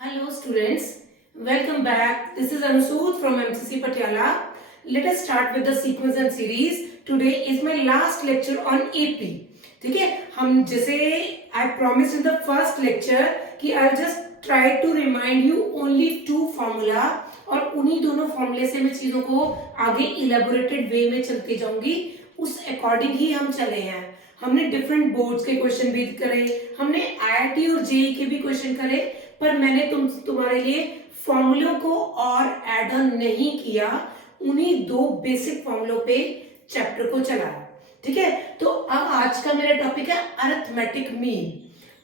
Hello students, welcome back. This is Anusud from MCC Patiala. Let us start with the sequence and series. Today is my last lecture on AP. ठीक है, हम जैसे I promised in the first lecture कि I'll just try to remind you only two formula और उन्हीं दोनों फॉर्मूले से मैं चीजों को आगे इलेबोरेटेड वे में चलते जाऊंगी. उस अकॉर्डिंग ही हम चले हैं. हमने डिफरेंट बोर्ड्स के क्वेश्चन भी करे, हमने IIT और जेई के भी क्वेश्चन करे, पर मैंने तुम्हारे लिए फॉर्मूलों को और ऐड ऑन नहीं किया. उन्हीं दो बेसिक फॉर्मूलों पे चैप्टर को चलाया. ठीक है, तो अब आज का मेरा टॉपिक है arithmetic mean.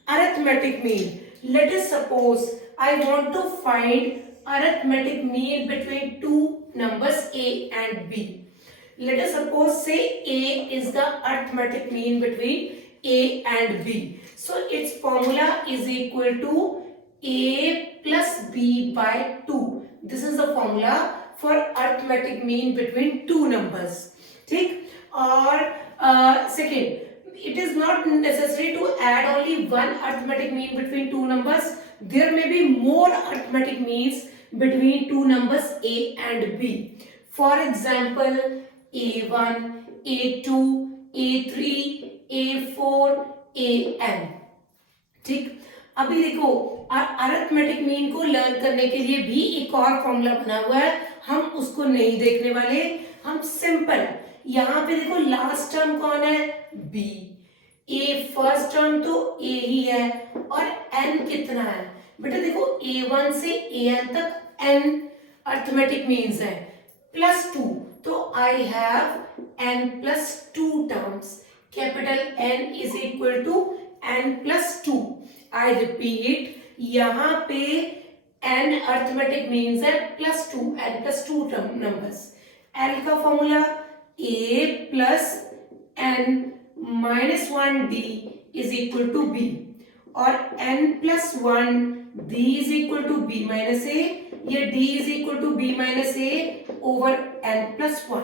Arithmetic mean, let us suppose I want to find arithmetic mean between two numbers a and b. Let us suppose say a is the arithmetic mean between a and b. So its formula is equal to a plus b by 2. This is the formula for arithmetic mean between two numbers. ठीक, और second, it is not necessary to add only one arithmetic mean between two numbers. There may be more arithmetic means between two numbers a and b. For example, a1, a2, a3, a4, an. ठीक, अभी देखो arithmetic mean को learn करने के लिए भी एक और फॉर्मूला बना हुआ है. हम उसको नहीं देखने वाले. हम सिंपल यहाँ पे देखो लास्ट टर्म कौन है? b. a फर्स्ट टर्म तो a ही है और n कितना है बेटा? देखो a1 से an तक n अरिथमेटिक मीन्स है प्लस 2, तो I have n plus 2 terms. Capital N is equal to n plus 2. I repeat, यहाँ पे n अरिथमेटिक मीन्स है plus 2, n plus 2 term numbers. L का formula a plus n minus 1d is equal to b और n plus 1 d is equal to b minus a, ये d is equal to b minus a over n plus 1.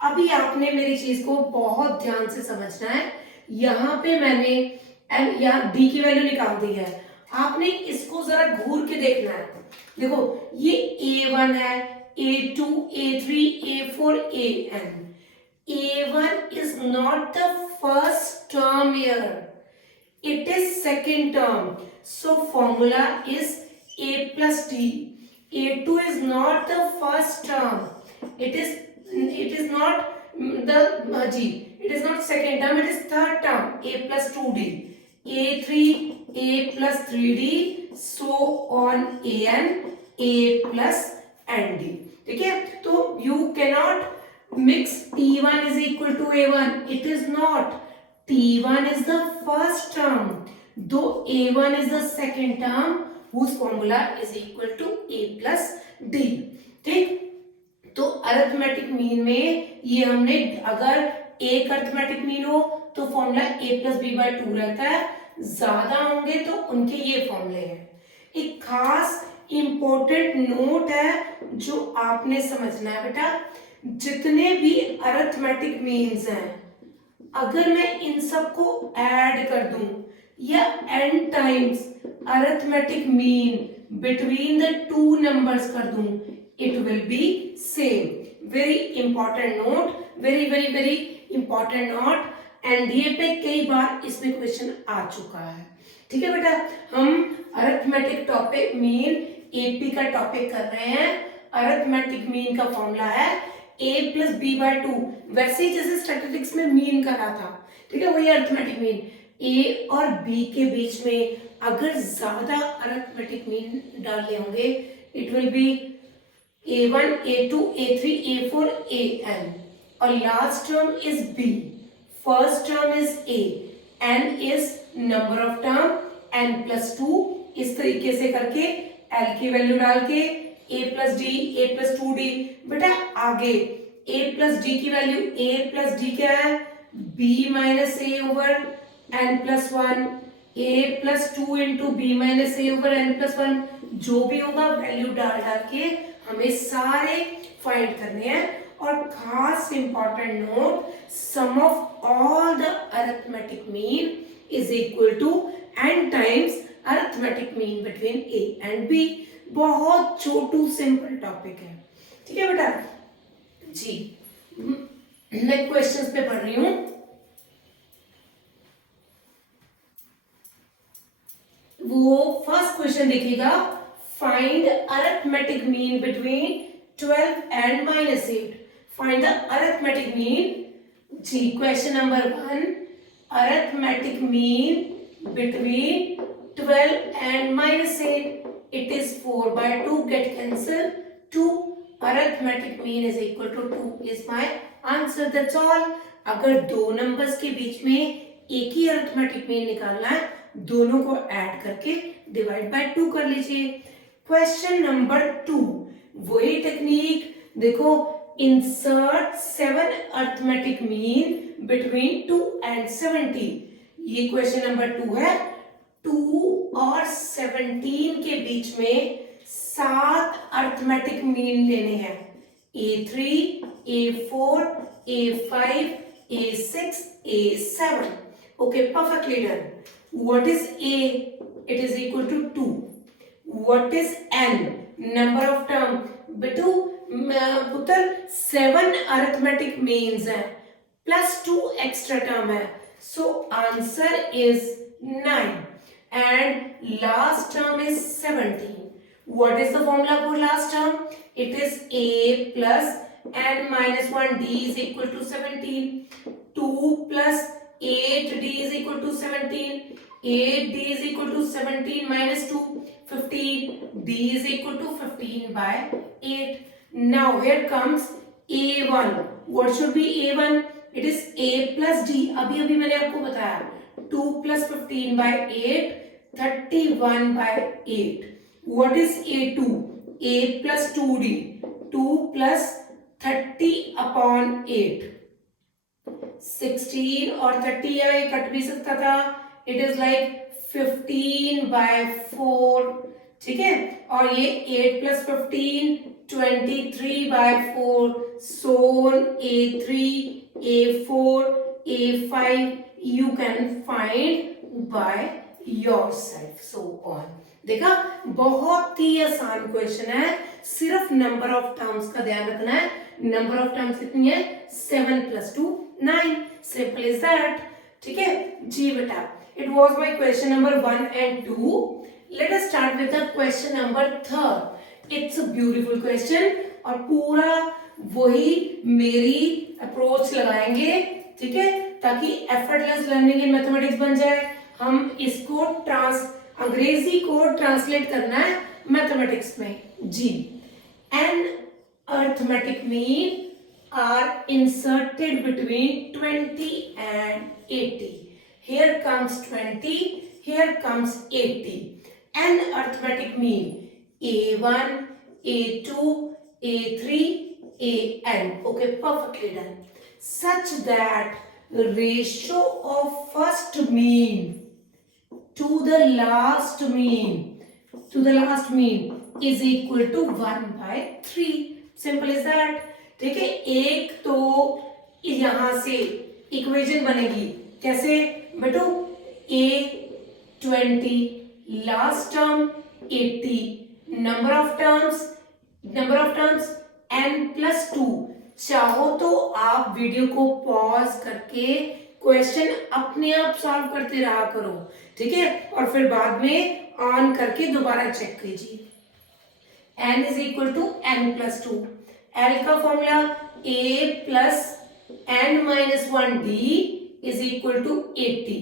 अभी आपने मेरी चीज को बहुत ध्यान से समझना है. यहाँ पे मैंने n यहाँ d की वैल्यू निकाल दी है. आपने इसको जरा घूर के देखना है. देखो ये a1 है, a2, a3, a4, an. a1 is not the first term here. It is second term. So formula is a plus d. a2 is not the first term. It is not it is not second term, it is third term. a plus 2d, a3, a plus 3d, so on an, a plus nd. ठीक है, तो you cannot mix t1 is equal to a1. It is not. t1 is the first term, though a1 is the second term, whose formula is equal to a plus d. ठीक, तो arithmetic mean में ये हमने, अगर एक arithmetic mean हो तो formula a plus B by 2 रहता है. ज्यादा होंगे तो उनके ये फॉर्मूले हैं. एक खास इंपॉर्टेंट नोट है जो आपने समझना है बेटा. जितने भी अरिथमेटिक मीन्स हैं, अगर मैं इन सबको ऐड कर दूं या n times arithmetic mean between the two numbers कर दूं, it will be same. Very important note, very important note. NDA पे कई बार इसमें क्वेश्चन आ चुका है. ठीक है बेटा, हम अरिथमेटिक टॉपिक मीन एपी का टॉपिक कर रहे हैं. अरिथमेटिक मीन का फॉर्मूला है a प्लस बी बाय 2. वैसे ही जैसे स्टैटिस्टिक्स में मीन करा था, ठीक है, वही अरिथमेटिक मीन. a और b के बीच में अगर ज्यादा अरिथमेटिक मीन डालने होंगे, it will be a1, a2, a3, a4, an. और last term is b, first term is a, n is number of term, n plus 2. इस तरीके से करके l की वैल्यू डाल के a plus D, a plus 2d. बेटा आगे a प्लस डी की वैल्यू, a प्लस डी क्या है? b minus a over n plus 1, a plus 2 into B minus a over n plus 1. जो भी होगा वैल्यू डाल के हमें सारे फाइंड करने हैं. और खास important note, sum of all the arithmetic mean is equal to n times arithmetic mean between A and B. बहुत छोटू सिंपल टॉपिक है, ठीक है बेटा जी। मैं क्वेश्चंस पे पढ़ रही हूं। वो फर्स्ट क्वेश्चन देखिएगा, find arithmetic mean between 12 and -8। Find the arithmetic mean जी। Question number 1, arithmetic mean between 12 and -8, it is 4/2, get cancel 2, arithmetic mean is equal to 2 is my answer, that's all। अगर दो numbers के बीच में एक ही arithmetic mean निकालना है, दोनों को ऐड करके डिवाइड बाय 2 कर लीजिए। क्वेश्चन नंबर 2, वही टेक्निक देखो, insert 7 arithmetic mean between 2 and 70। ये क्वेश्चन नंबर 2 है। 2 और 17 के बीच में 7 अरिथमेटिक मीन लेने हैं, A3, A4, A5, A6, A7। Okay, perfectly done. What is A? It is equal to 2। What is N? Number of term. बेटू पुत्र 7 अरिथमेटिक मीन्स है प्लस 2 एक्स्ट्रा टर्म है, so answer is 9 and last term is 17. What is the formula for last term? It is A plus n minus 1 d is equal to 17. 2 plus 8d is equal to 17. 8d is equal to 17 minus 2, 15. d is equal to 15 by 8. Now here comes A1. What should be A1? It is A plus d. अभी मैंने आपको बताया 2 plus 15 by 8, 31 by 8. What is A2? A plus 2D, 2 plus 30 upon 8. 16 और 30 यहाँ cut भी सकता था, it is like 15 by 4, ठीक है। और ये 8 plus 15, 23 by 4, so A3, A4, A5 you can find by yourself, so on। देखा, बहुत ही आसान क्वेश्चन है, सिर्फ नंबर ऑफ टर्म्स का ध्यान रखना है। नंबर ऑफ टर्म्स कितनी है? 7 + 2 9, सिंपल इज दैट, ठीक है जी बेटा। It was my question number 1 and 2। Late us start with the question number 3। It's a beautiful question और पूरा वही मेरी अप्रोच लगाएंगे, ठीक है, ताकि एफर्टलेस लर्निंग इन मैथमेटिक्स बन जाए। हम इसको अंग्रेजी को ट्रांसलेट करना है मैथमेटिक्स में जी। N arithmetic mean are inserted between 20 and 80। Here comes 20, here comes 80। N arithmetic mean A1, A2, A3, AN। Okay, perfectly done। Such that ratio of first mean to the last mean is equal to 1/3। Simple is that। ठीक है, एक तो यहां से equation बनेगी कैसे बेटू? A20, last term 80, number of terms n+2। चाहो तो आप वीडियो को पॉज करके क्वेश्चन अपने आप सॉल्व करते रहा करो, ठीक है, और फिर बाद में ऑन करके दोबारा चेक कीजिए। n is equal to n+2। L का formula a plus n-1d is equal to 80।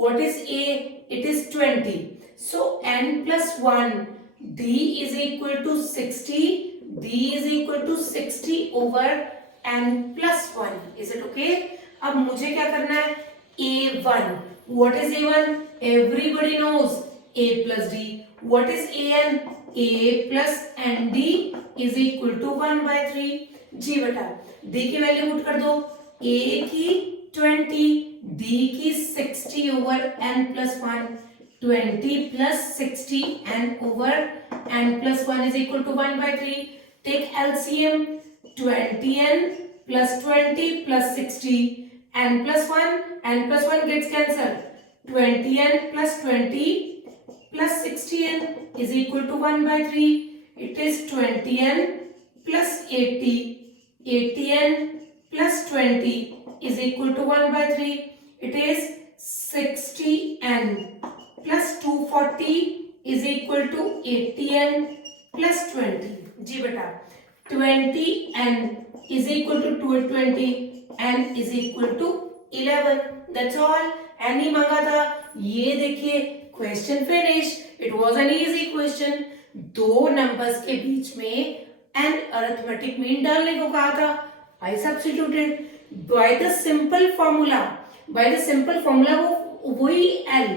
What is a? It is 20। So n+1 d is equal to 60। d is equal to 60 over n+1। Is it okay? अब मुझे क्या करना है? A1। What is A1? Everybody knows a plus d। What is an? a plus nd is equal to 1/3। जी बेटा, d की value put कर दो। a की 20, d की 60 over n+1। 20 plus 60 n over n+1 is equal to 1/3। Take LCM। 20n plus 20 plus 60 n+1 gets cancelled। 20n plus 20 plus 60n is equal to 1 by 3. It is 20n plus 80. 80n plus 20 is equal to 1 by 3. It is 60n plus 240 is equal to 80n plus 20. जी बेटा 20n is equal to 220, n is equal to 11. That's all. n ही मांगा था. ये देखिए question finish. It was an easy question. दो numbers के बीच में n arithmetic mean डालने को कहा था. I substituted by the simple formula. By the simple formula वो वही l.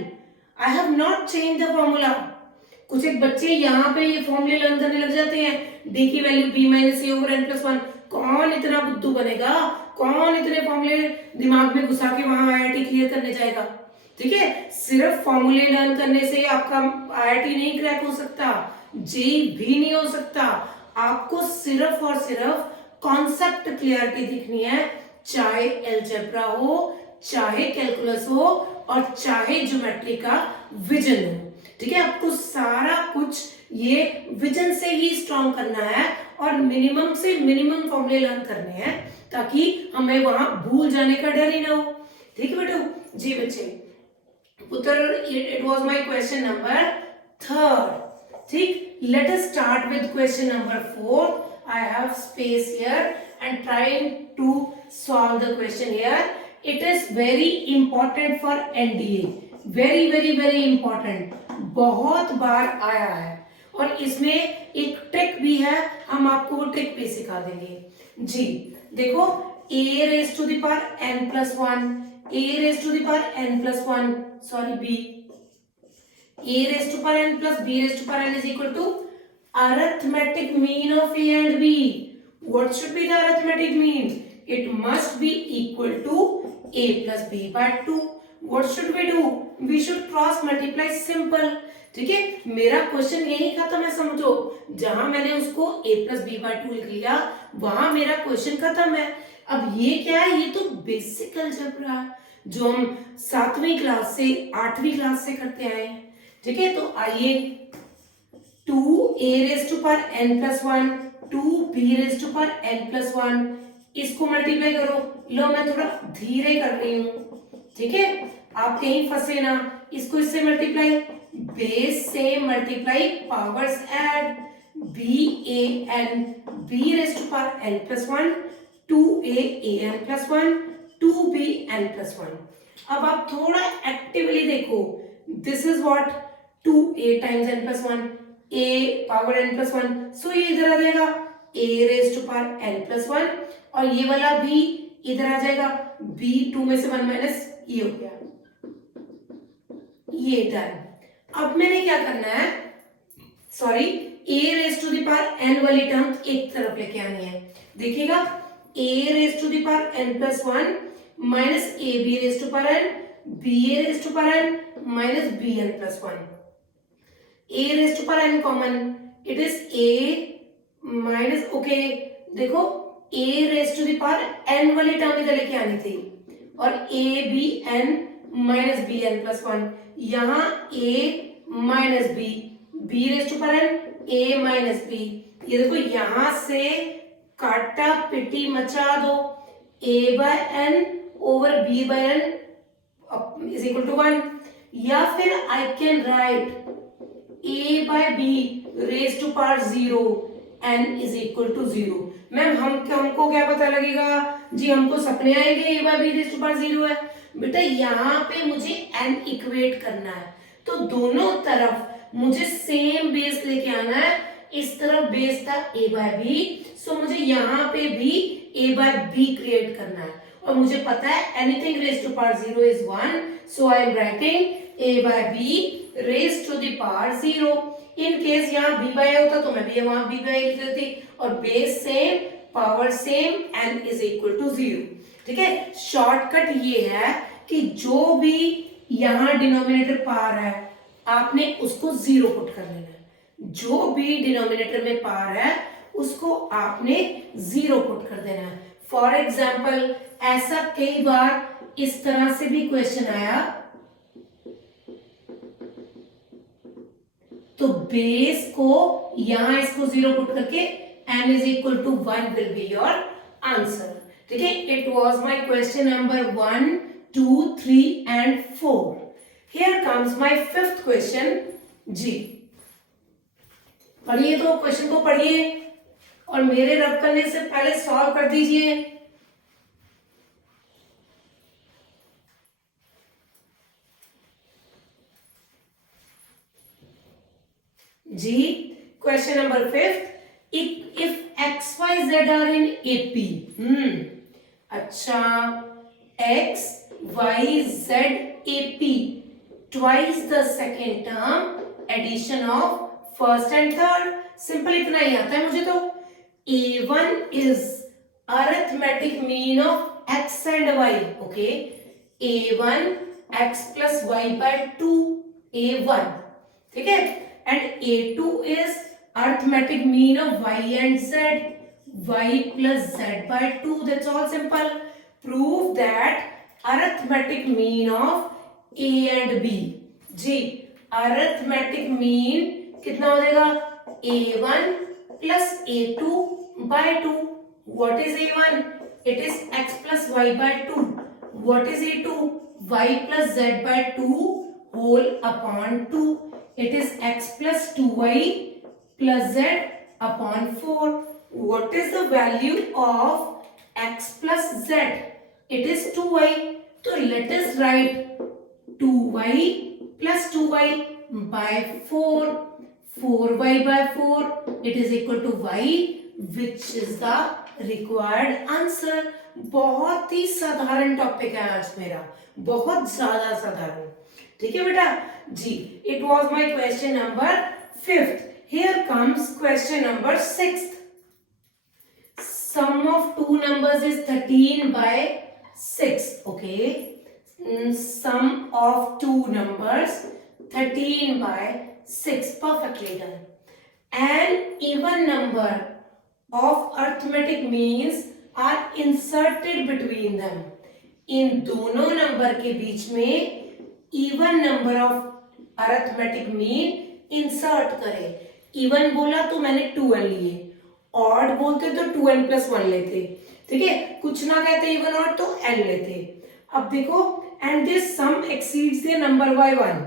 I have not change the formula. कुछ एक बच्चे यहाँ पे ये फॉर्मूले लर्न करने लग जाते हैं. d की वैल्यू b माइनस ए ओवर n प्लस 1. कौन इतना बुद्धू बनेगा? कौन इतने फॉर्मूले दिमाग में घुसा के वहां आईआईटी क्लियर करने जाएगा? ठीक है, सिर्फ फॉर्मूले लर्न करने से आपका आईआईटी नहीं क्रैक हो सकता, जेई भी नहीं हो सकता. आपको सिर्फ और सिर्फ कॉन्सेप्ट क्लियरिटी दिखनी है, चाहे अलजेब्रा हो, चाहे कैलकुलस हो और चाहे ज्योमेट्री का विजन हो. ठीक है, आपको सारा कुछ ये विजन से ही स्ट्रॉन्ग करना है और मिनिमम से मिनिमम फॉर्मूले लर्न करने हैं ताकि हमें वहां भूल जाने का डर ही ना हो. ठीक है बेटो. जी बच्चे, पुत्र it was my question number 3. ठीक, let us start with question number 4. I have space here and trying to solve the question here. It is very important for NDA. Very very very important. बहुत बार आया है और इसमें एक trick भी है. हम आपको वो ट्रिक भी सिखा देंगे. जी देखो, a raise to the power n plus 1, a raise to the power n plus 1, sorry b, a raise to power n plus b raise to power n is equal to arithmetic mean of a and b. What should be the arithmetic mean? It must be equal to a plus b by 2. What should we do? We should cross multiply simple. ठीक है, मेरा question यही खत्म है. समझो, जहां मैंने उसको a प्लस बी बाय 2 लिख लिया वहां मेरा क्वेश्चन खत्म है. अब ये क्या है? ये तो बेसिक अलजेब्रा जो हम 7वीं क्लास से 8वीं क्लास से करते आए हैं. ठीक है, तो आइए 2a raise to power n plus 1, 2b raise to power n plus 1, इसको मल्टीप्लाई करो. लो, मैं थोड़ा धीरे कर रही हूँ. ठीक है, आप कहीं फंसे ना. इसको इससे मल्टीप्लाई, बेस से multiply, powers add, B A N, B raise to power N plus 1, 2a N plus 1, 2b N plus 1. अब आप थोड़ा एक्टिवली देखो. This is what 2a times n plus 1, a power n plus 1. So ये इधर आ जाएगा a raise to power n plus 1 और ये वाला b इधर आ जाएगा. b 2 में से 1 माइनस ये हो गया. ये डन. अब मैंने क्या करना है, sorry, a raise to the power n वाली टर्म एक तरफ लेके आनी है. देखिएगा, a raise to the power n plus 1 minus A B raise to power n, b a raise to power n minus b n plus 1. a raise to power n common, it is a minus, okay देखो, a raise to the power n वाली term इधर लेके आनी थी और a b n minus B N plus 1. यहाँ a minus B, B raise to power n, a minus B. ये देखो, यहां से काटा पिटी मचा दो. a by n over b by n is equal to 1. या फिर I can write a by b raise to power 0, n is equal to 0. Ma'am हमको क्या पता लगेगा जी? हमको सपने आएंगे a by b raise to power 0 है. बेटा, यहाँ पे मुझे n इक्वेट करना है तो दोनों तरफ मुझे सेम बेस लेके आना है. इस तरफ बेस था a बाय b, सो मुझे यहाँ पे भी a बाय b क्रिएट करना है और मुझे पता है anything raise to power 0 is 1, so I am writing a by b raise to the power 0. In case यहाँ b बाय a होता तो मैं भी वहां b बाय a लिख देती और base same, power same, n is equal to 0. ठीक है, शॉर्टकट ये है कि जो भी यहां डिनोमिनेटर पावर है आपने उसको 0 पुट कर लेना है. जो भी डिनोमिनेटर में पावर है उसको आपने 0 पुट कर देना है. फॉर एग्जाम्पल, ऐसा कई बार इस तरह से भी क्वेश्चन आया तो बेस को यहां इसको 0 पुट करके n is equal to 1 will be your answer. ठीक है, it was my question number 1, 2, 3 and 4. Here comes my fifth question. जी, पढ़िए तो क्वेश्चन को पढ़िए और मेरे रब करने से पहले सॉल्व कर दीजिए. जी, question number 5. If x, y, z are in AP. अच्छा, x, y, z, AP. Twice the second term, addition of first and third. Simple इतना ही आता है मुझे तो. A1 is arithmetic mean of x and y. Okay, A1 x plus y by 2. A1, ठीक है. And A2 is arithmetic mean of y and z. Y plus z by 2. That's all simple. Prove that arithmetic mean of A and B. Ji, arithmetic mean कितना हो जाएगा? A1 plus A2 by 2. What is A1? It is x plus y by 2. What is A2? Y plus z by 2 whole upon 2. It is x plus 2y plus z upon 4. What is the value of x plus z? It is 2y. So let us write 2y plus 2y by 4. 4y by 4. It is equal to y, which is the required answer. बहुत ही साधारण topic है आज मेरा, बहुत ज्यादा साधारण. ठीक है बेटा जी. It was my question number 5th. Here comes question number 6th. Sum of two numbers is 13 by 6. Okay, sum of two numbers 13 by 6. Perfectly done. An even number of arithmetic means are inserted between them. इन दोनों number के बीच में even number of arithmetic mean insert करें. Even बोला तो मैंने 2n लिए, odd बोलते तो 2n plus 1 लेते. ठीक है, कुछ ना कहते इवन ऑड तो n लेते. अब देखो, and this sum exceeds the number by 1.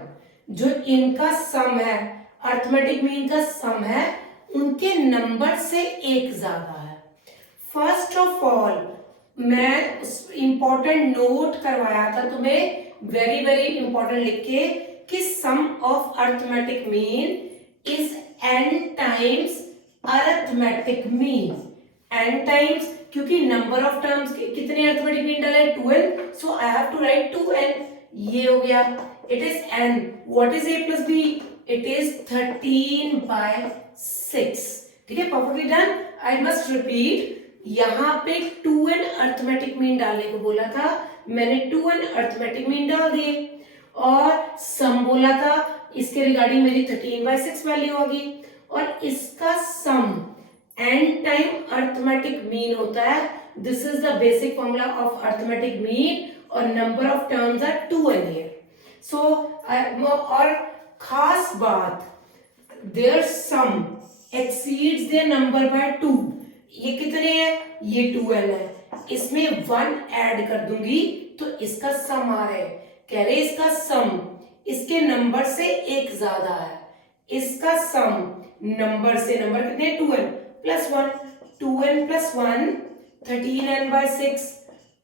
जो इनका सम है, अरिथमेटिक मीन का सम है, उनके नंबर से एक ज्यादा है. फर्स्ट ऑफ ऑल मैं इंपॉर्टेंट नोट करवाया था तुम्हें, वेरी वेरी इंपॉर्टेंट लिख के, कि sum of arithmetic mean is n times arithmetic mean. n times, क्योंकि नंबर ऑफ टर्म्स कितने अरिथमेटिक मीन डाले? 2n. So I have to write 2n. ये हो गया. It is n. What is a plus b? It is 13 by 6. ठीक है, perfectly done. I must repeat, यहां पे 2n अरिथमेटिक मीन डालने को बोला था, मैंने 2n अरिथमेटिक मीन डाल दिए. और सम बोला था, इसके रिगार्डिंग मेरी 13 by 6 वैल्यू होगी. और इसका sum n time arithmetic mean होता है. This is the basic formula of arithmetic mean. और number of terms are 2n here. So और खास बात, their sum exceeds their number by 2. ये कितने हैं? ये 2n है. इसमें 1 ऐड कर दूंगी तो इसका सम आ रहा है. कह रहे इसका सम इसके नंबर से एक ज्यादा है. इसका सम नंबर से, नंबर कितने? 2n plus 1. 2n plus 1 13n by 6.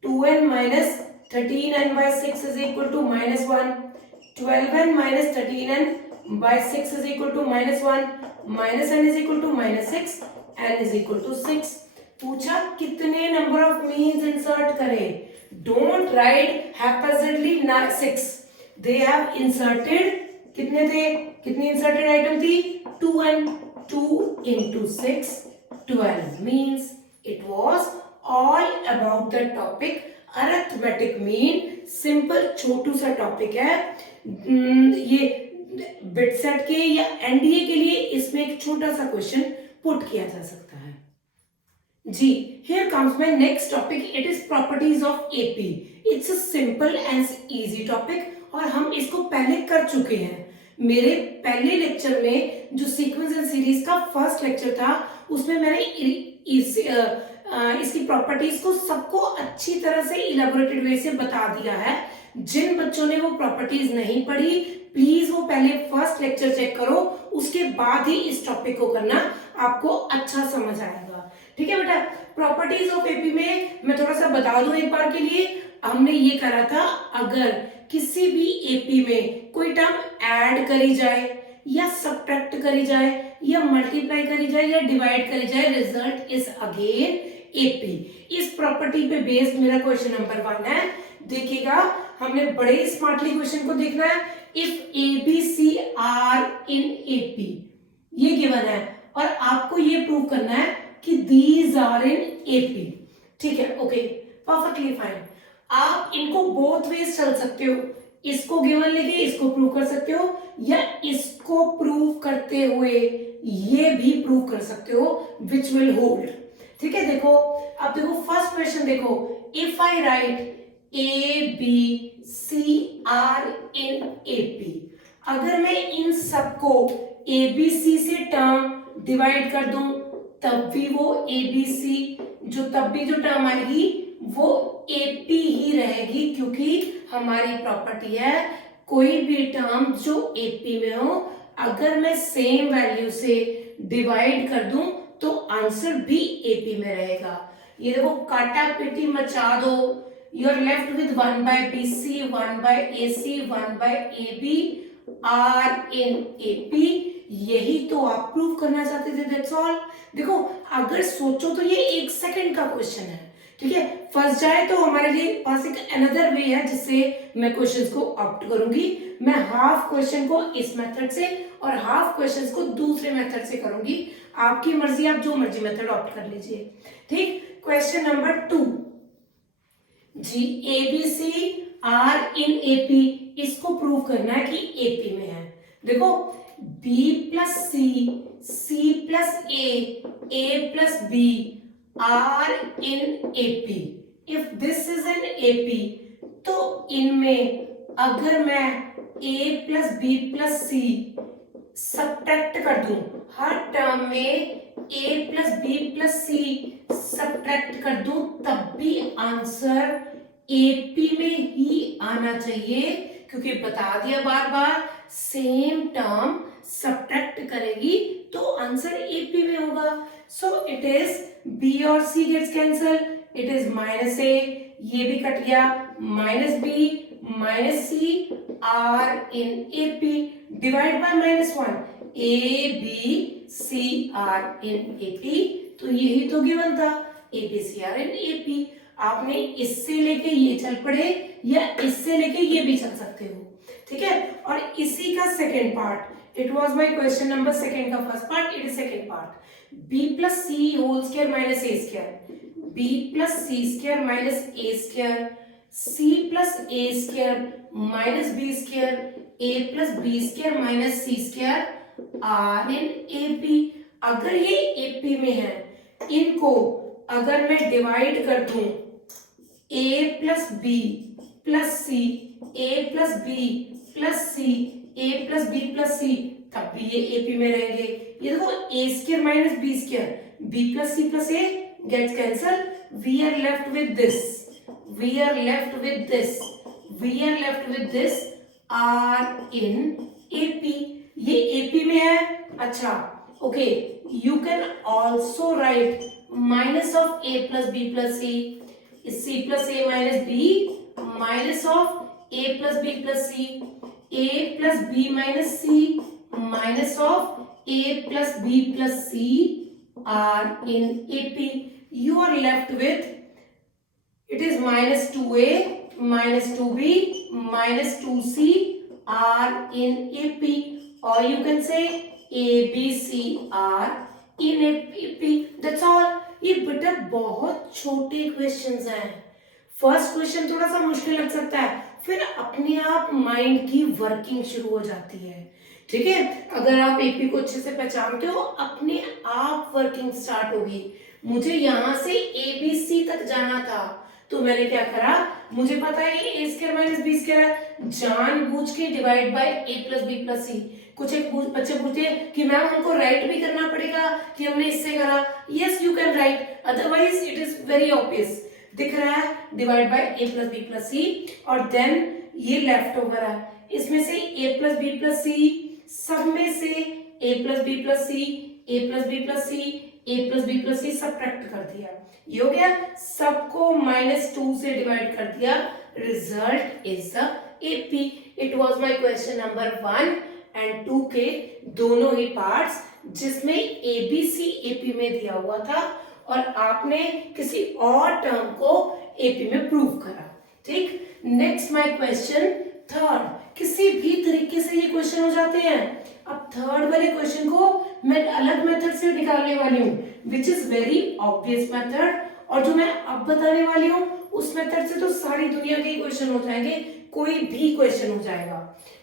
2n minus 13n by 6 is equal to -1. 12n minus 13n by 6 is equal to -1. Minus n is equal to -6. n is equal to 6. पूछा कितने number of means insert करें. Don't write happily 6. They have inserted, कितने थे, कितनी inserted item थी? 2n. 2 into 6 12 means it was all about the topic arithmetic mean. Simple छोटू सा topic है. ये बिट सेट के या एनडीए के लिए इसमें एक छोटा सा क्वेश्चन पुट किया जा सकता है. जी, here comes my next topic. It is properties of AP. It's a simple and easy topic और हम इसको पहले कर चुके हैं. मेरे पहले लेक्चर में जो सीक्वेंस एंड सीरीज का फर्स्ट लेक्चर था उसमें मैंने इसकी प्रॉपर्टीज को सबको अच्छी तरह से इलेबोरेटेड वे से बता दिया है। जिन बच्चों ने वो प्रॉपर्टीज नहीं पढ़ी प्लीज वो पहले फर्स्ट लेक्चर चेक करो, उसके बाद ही इस टॉपिक को करना, आपको अच्छा समझ आएगा। ठीक है बेटा, प्रॉपर्टीज ऑफ एपी में मैं थोड़ा सा बता दूं एक बार के लिए। हमने ये करा था अगर किसी भी एपी में कोई टर्म ऐड करी जाए या सब्ट्रैक्ट करी जाए या मल्टीप्लाई करी जाए या डिवाइड करी जाए, रिजल्ट इज अगेन एपी। इस प्रॉपर्टी पे बेस्ड मेरा क्वेश्चन नंबर 1 है। देखिएगा, हमने बड़े स्मार्टली क्वेश्चन को देखना है। If A B C are in AP, ये गिवन है और आपको ये प्रूव करना है कि दीज आर इन एपी। ठीक है, ओके, परफेक्टली फाइन। आप इनको बोथ वेज चल सकते हो, इसको गिवन लेके इसको प्रूव कर सकते हो या इसको प्रूव करते हुए ये भी प्रूव कर सकते हो, विच विल होल्ड। ठीक है, देखो अब देखो फर्स्ट क्वेश्चन देखो, if I write A B C are in AP, अगर मैं इन सबको ए बी सी से टर्म डिवाइड कर दूं तब भी वो ए बी सी, तब भी जो टर्म आएगी वो एपी ही रहेगी, क्योंकि हमारी प्रॉपर्टी है कोई भी टर्म जो एपी में हो अगर मैं सेम वैल्यू से डिवाइड कर दूं तो आंसर भी एपी में रहेगा। ये देखो, काटा पीटी मचा दो, you are left with 1 by BC, 1 by AC, 1 by AB are in AP. यही तो आप प्रूव करना चाहते थे, दैट्स ऑल। देखो, अगर सोचो तो ये 1 सेकंड का क्वेश्चन है। ठीक है, फंस जाए तो हमारे लिए पास एक अनदर वे है जिससे मैं क्वेश्चंस को ऑप्ट करूंगी। मैं हाफ क्वेश्चन को इस मेथड से और हाफ क्वेश्चंस को दूसरे मेथड से करूंगी, आपकी मर्जी, आप जो मर्जी मेथड ऑप्ट कर लीजिए। ठीक, क्वेश्चन नंबर 2 जी, एबीसी आर इन एपी, इसको प्रूव करना है कि एपी में है। देखो, B plus C, C plus A plus B are in AP. If this is an AP तो इनमें अगर मैं A plus B plus C subtract कर दूं, हर टर्म में A plus B plus C subtract कर दूं तब भी आंसर एपी में ही आना चाहिए, क्योंकि बता दिया बार बार सेम टर्म सब्ट्रैक्ट करेगी तो आंसर एपी में होगा। सो इट इज बी और c gets cancel, it is minus a, ये भी कट गया, minus B minus c are in AP divide by -1, a B C are in AP. तो यही तो गिवन था, a B C are in AP. आपने इससे लेके ये चल पड़े या इससे लेके ये भी चल सकते हो। ठीक है, और इसी का second part, it was my question number second का first part, it is second part. b plus c whole square minus a square, b plus c square minus a square, c plus a square minus b square, a plus b square minus c square are in AP. अगर ये AP में है, इनको अगर मैं divide कर दूं a plus B plus c, a plus B plus c, a plus B plus c, तब भी ये एपी में रहेंगे। ये देखो, a square minus b square, b plus C plus a gets cancel, we are left with this, we are left with this, we are left with this are in AP. ये AP में है, अच्छा okay. You can also write minus of A plus B plus C plus A minus B minus of A plus B plus C, A plus B minus C minus of a plus b plus c are in AP. You are left with, it is minus 2a minus 2b minus 2c are in AP, or you can say a b c are in AP. That's all. ये बेटा बहुत छोटे questions हैं। First question थोड़ा सा मुश्किल लग सकता है, फिर अपने आप माइंड की वर्किंग शुरू हो जाती है। ठीक है, अगर आप एपी को अच्छे से पहचानते हो अपने आप वर्किंग स्टार्ट होगी। मुझे यहां से एबीसी तक जाना था, तो मैंने क्या करा, मुझे पता है ये a square minus b square है, जानबूझ के divide by A plus B plus c. कुछ एक बच्चे पूछते हैं कि मैम हमको राइट भी करना पड़ेगा कि हमने इससे करा। Yes you can write, otherwise it is very obvious. दिख रहा है divide by A plus B plus c, और देन ये लेफ्ट ओवर है, इसमें से a plus B plus c, सब में से a plus B plus C, A plus B plus C, A plus B plus C subtract कर दिया, ये हो गया। सबको -2 से डिवाइड कर दिया, result is the AP. It was my question number 1 and 2 के दोनों ही पार्ट्स, जिसमें एबीसी एपी में दिया हुआ था और आपने किसी और टर्म को एपी में प्रूव करा। ठीक, नेक्स्ट माय क्वेश्चन थर्ड। किसी भी तरीके से ये क्वेश्चन हो जाते हैं। अब थर्ड वाले क्वेश्चन को मैं अलग मेथड से निकालने वाली हूँ, which is very obvious method, और जो मैं अब बताने वाली हूँ उस मेथड से तो सारी दुनिया के क्वेश्चन हो जाएंगे, कोई भी क्वेश्चन हो जाएगा।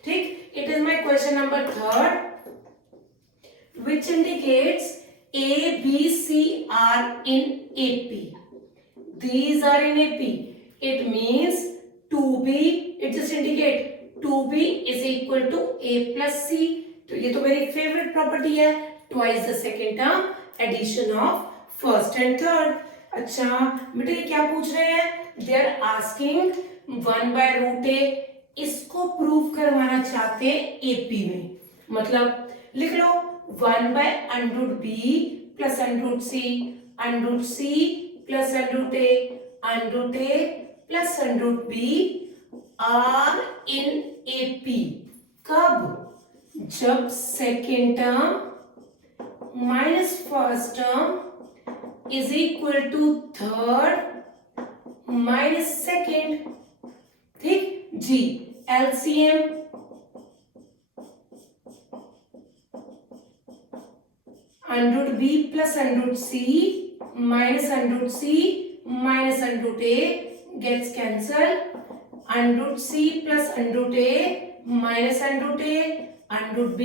ठीक, it is my question number third, which indicates A, B, C are in AP. These are in AP. It means 2B, it just indicate 2B is equal to A plus C. तो ये तो मेरी favorite property है, twice the second term, addition of first and third. अच्छा बेटे क्या पूछ रहे हैं, they are asking 1/√A, इसको प्रूव करवाना चाहते हैं AP में। मतलब लिख लो 1/√B plus √C, √C plus √A, √A plus √B are in AP। कब? जब second term minus first term is equal to third minus second. ठीक जी, LCM √B plus √C minus √C minus √A gets cancelled. √C plus √A minus √A, √B,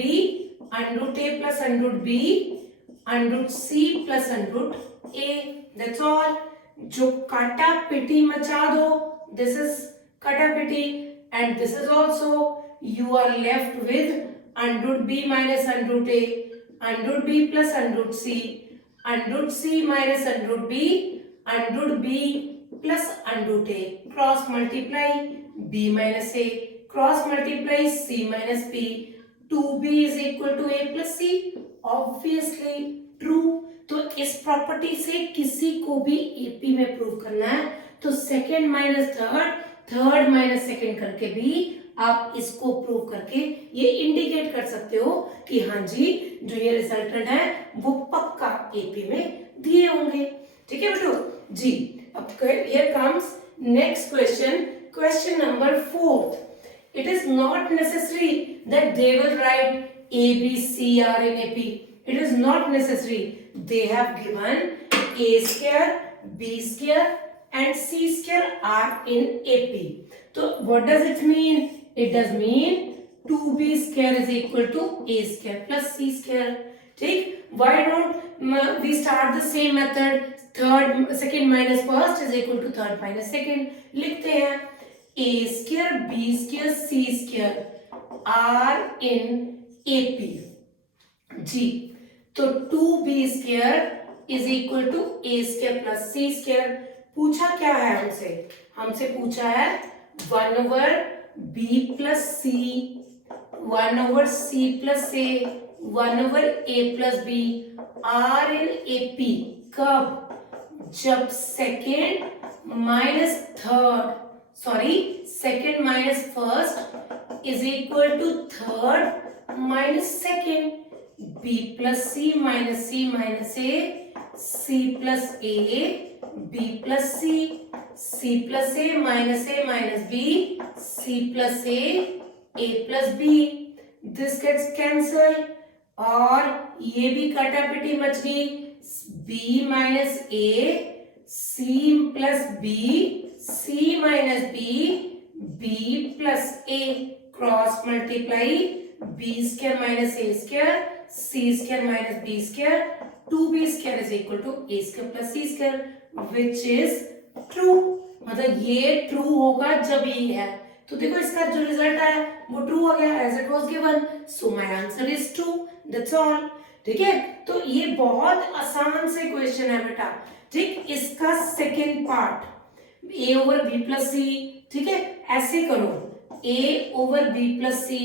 √A plus √B, √C plus √A. That's all. जो काटा पिटी मचा दो, this is काटा पिटी, and this is also you are left with √B minus √A, √B plus √C, √C minus √B, √B plus √A, cross multiply B minus A, cross multiply C minus B, 2B is equal to A plus C, obviously true। तो इस property से किसी को भी AP में prove करना है तो second minus third, third minus second करके भी आप इसको प्रूव करके ये इंडिकेट कर सकते हो कि हाँ जी जो ये रिजल्टेंट है वो पक्का एपी में दिए होंगे। ठीक है बेटो जी। अब here comes next question, question number 4। It is not necessary that they will write A B C are in AP. It is not necessary, they have given a square, b square and c square are in AP. So what does it mean? It does mean 2b square is equal to a square plus c square. ठीक, why don't we start the same method? Third second minus first is equal to third minus second. लिखते हैं a square, b square, c square are in AP। जी, तो 2b square is equal to a square plus c square. पूछा क्या है हमसे? हमसे पूछा है 1/b plus c, 1/c plus a, 1/a plus b are in AP। कब? जब second minus third, sorry second minus first is equal to third minus second. b plus c minus c minus a, c plus a, b plus c, c plus a minus b, c plus a plus b। This gets cancelled और ये भी काटापिटी much गई, b minus a, c plus b, c minus b, b plus a, cross multiply b square minus a square, c square minus b square, 2b square is equal to a square plus c square, which is true। मतलब ये true होगा जब ये है, तो देखो इसका जो रिजल्ट आया वो ट्रू हो गया as it was given, so my answer is true, that's all. ठीक है, तो ये बहुत आसान से क्वेश्चन है बेटा। ठीक, इसका second part a over b plus c, ठीक है, ऐसे करो a over b plus c,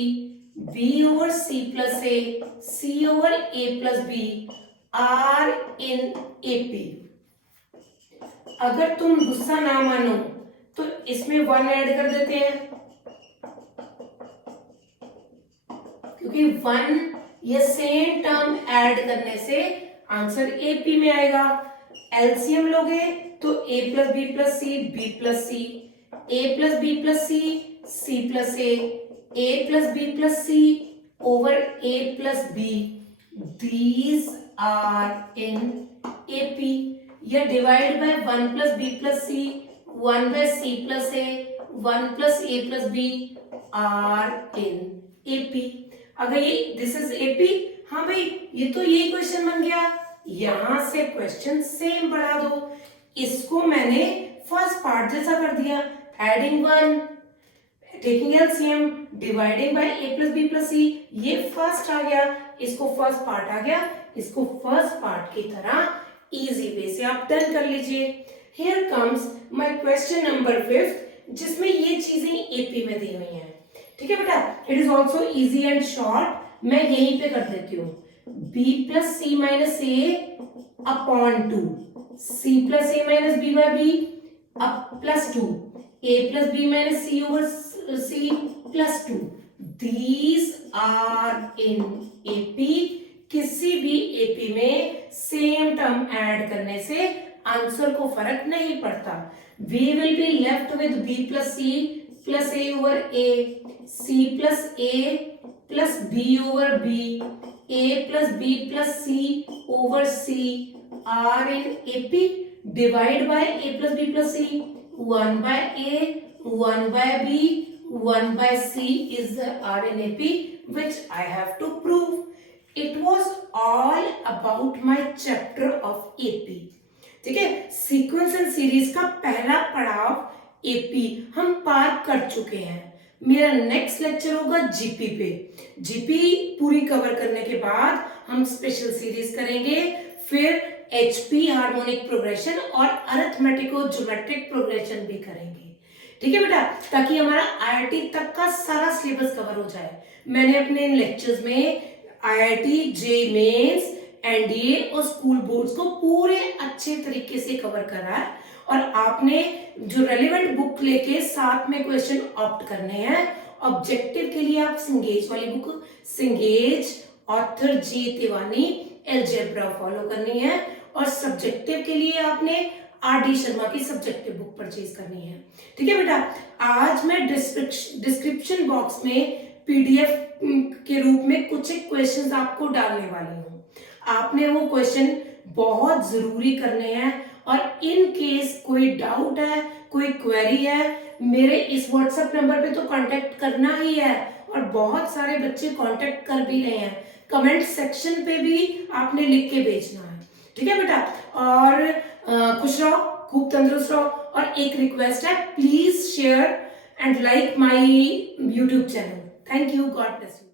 b over C plus a, c over a plus B are in AP. अगर तुम गुस्सा ना मानो तो इसमें 1 ऐड कर देते हैं, क्योंकि 1 ये सेम टर्म ऐड करने से आंसर एपी में आएगा। एलसीएम लोगे तो a plus B plus c, b plus C, A plus B plus C, C plus A plus B plus C over a plus b, these are in AP. या divide by 1 plus B plus C, 1 by c plus a, 1 plus A plus B are in AP. अगर ये this is AP, हाँ भाई ये तो यही question बन गया। यहां से क्वेश्चन सेम बढ़ा दो, इसको मैंने फर्स्ट पार्ट जैसा कर दिया, adding 1, taking LCM, dividing by A plus B plus c, ये फर्स्ट आ गया, इसको फर्स्ट पार्ट आ गया, इसको फर्स्ट पार्ट की तरह इजी वे से आप डन कर लीजिए। Here comes my question number 5, जिसमें ये चीजें एपी में दी हुई हैं। ठीक है बेटा, it is also easy and short, मैं यहीं पे कर देती हूँ। b plus C minus A upon 2, c plus A minus B by B up plus 2, a plus B minus C over C plus 2, these are in AP. किसी भी AP में same term add करने से answer को फर्क नहीं पड़ता। We will be left with B plus C plus A over A, C plus A plus B over B, A plus B plus C over C are in AP. Divide by A plus B plus C, 1 by A, 1 by B, 1 by C is the RNAP which I have to prove. It was all about my chapter of AP. ठीक है, sequence and series का पहला पड़ाव AP हम पार कर चुके हैं। मेरा नेक्स्ट लेक्चर होगा जीपी पे। जीपी पूरी कवर करने के बाद हम स्पेशल सीरीज करेंगे, फिर एचपी हार्मोनिक प्रोग्रेशन और अरिथमेटिको ज्योमेट्रिक प्रोग्रेशन भी करेंगे। ठीक है बेटा, ताकि हमारा आईआईटी तक का सारा सिलेबस कवर हो जाए। मैंने अपने लेक्चर्स में आईआईटी, जे मेंस, एनडीए और स्कूल बोर्ड्स को पूरे अच्छे तरीके से कवर करा है, और आपने जो रेलेवेंट बुक लेके साथ में क्वेश्चन ऑप्ट करने हैं। ऑब्जेक्टिव के लिए आप सिंगेज वाली बुक, सिंगेज ऑथर जी तिवानी, एलजेब्रा फॉलो करनी है, और सब्जेक्टिव के लिए आपने आर डी शर्मा की सब्जेक्टिव बुक परचेज करनी है। ठीक है बेटा, आज मैं डिस्क्रिप्शन बॉक्स में पीडीएफ के रूप में कुछ एक क्वेश्चंस आपको डालने वाली हूँ। आपने वो क्वेश्चन बहुत जरूरी करने हैं, और इन केस कोई डाउट है, कोई क्वेरी है, मेरे इस व्हाट्सएप नंबर पे तो कांटेक्ट करना ही है, और बहुत सारे बच्चे कांटेक्ट कर भी रहे हैं। कमेंट सेक्शन पे भी आपने लिख के भेजना है। ठीक है बेटा, और खुश रहो, खूब तंदुरुस्त रहो, और एक रिक्वेस्ट है, please share and like my YouTube channel. Thank you, God bless you.